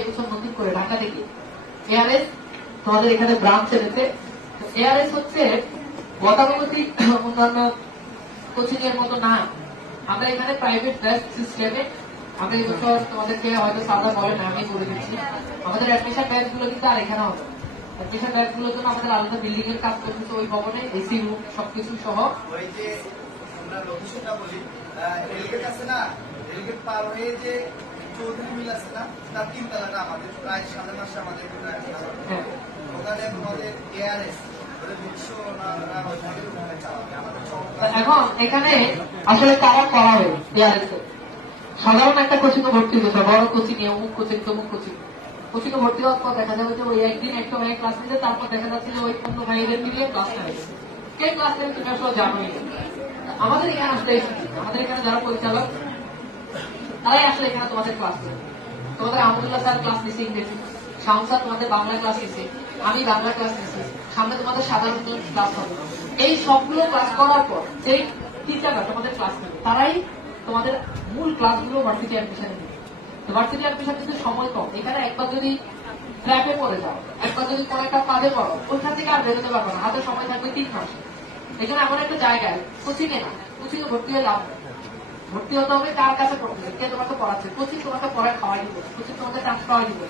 এবছর নতুন করে ঢাকা থেকে এআরএস তোমাদের এখানে ব্রাঞ্চ এনেছে। এআরএস হচ্ছে গতানুগতিক অন্যান্য কোচিং এর মতো না। আমরা এখানে প্রাইভেট ব্যাচ সিস্টেমে আমরা এবছর তোমাদেরকে হয়তো সাদা বলে না, আমি বলে দিচ্ছি। আমাদের অ্যাডমিশন ব্যাচ গুলো কিন্তু আর এখানে হবে। অ্যাডমিশন ব্যাচ গুলোর জন্য আমাদের আলাদা বিল্ডিং এর কাজ করতেছে, ওই ভবনে এসি রুম সবকিছু সহ। ওই যে আমরা লোকেশনটা বলি, রেলগেট আছে না, রেলগেট পার হয়ে যে চৌধুরী মিল আছে না, তার তিনতলাটা আমাদের প্রায় সামনে মাসে আমাদের ওখানে আমাদের এআরএস এখন এখানে আসলে কারা করা হবে এআরএস সাধারণ একটা কোচিং ভর্তি হয়েছে, বড় কোচিং অমুক কোচিং তমুক কোচিং কোচিং ভর্তি হওয়ার পর দেখা যাবে যে ওই একদিন একটা ভাই ক্লাস নিতে, তারপর দেখা যাচ্ছে যে ওই অন্য ভাইদের মিলিয়ে ক্লাস নেবে। কে ক্লাস নেবে তুমি আসলে জানোই। আমাদের এখানে আসলে আমাদের এখানে যারা পরিচালক তারাই আসলে এখানে তোমাদের ক্লাস নেবে। তোমাদের আহমদুল্লাহ স্যার ক্লাস নিচ্ছে ইংরেজি, শাম স্যার তোমাদের বাংলা ক্লাস নিচ্ছে, আমি বাংলা ক্লাস নিচ্ছি, সামনে তোমাদের সাধারণ ক্লাস হবে। এই সবগুলো ক্লাস করার পর যেই টিচাররা তোমাদের ক্লাস নেবে তারাই তোমাদের মূল ক্লাসগুলো ভার্সিটি অ্যাডমিশনে নেবে। ভার্সিটি অ্যাডমিশন কিন্তু সময় কম, এখানে একবার যদি ট্র্যাপে পড়ে যাও, একবার যদি কোনো একটা কাজে পড়ো, ওইখান থেকে আর বেরোতে পারবো না, হাতে সময় থাকবে 3 মাস। এখানে এমন একটা জায়গায় কোচিং এ না, কোচিং এ ভর্তি হয়ে লাভ নেই। ভর্তি হতে হবে কার কাছে পড়তেছে, কে তোমাকে পড়াচ্ছে। কোচিং তোমাকে পড়ায় খাওয়াই দিবে, কোচিং তোমাকে চান্স খাওয়াই দিবে,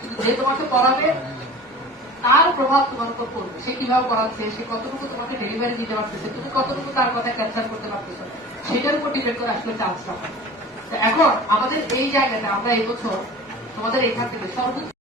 কিন্তু যে তোমাকে পড়াবে তার প্রভাব তোমার উপর পড়বে। সে কিভাবে পড়াচ্ছে, সে কতটুকু তোমাকে ডেলিভারি দিতে পারতেছে, তুমি কতটুকু তার কথা ক্যাপচার করতে পারতেছো, সেটার উপর ডিপেন্ড করে আসলে চান্সটা হয়। এখন আমাদের এই জায়গাটা আমরা এই বছর তোমাদের এখান থেকে সর্বোচ্চ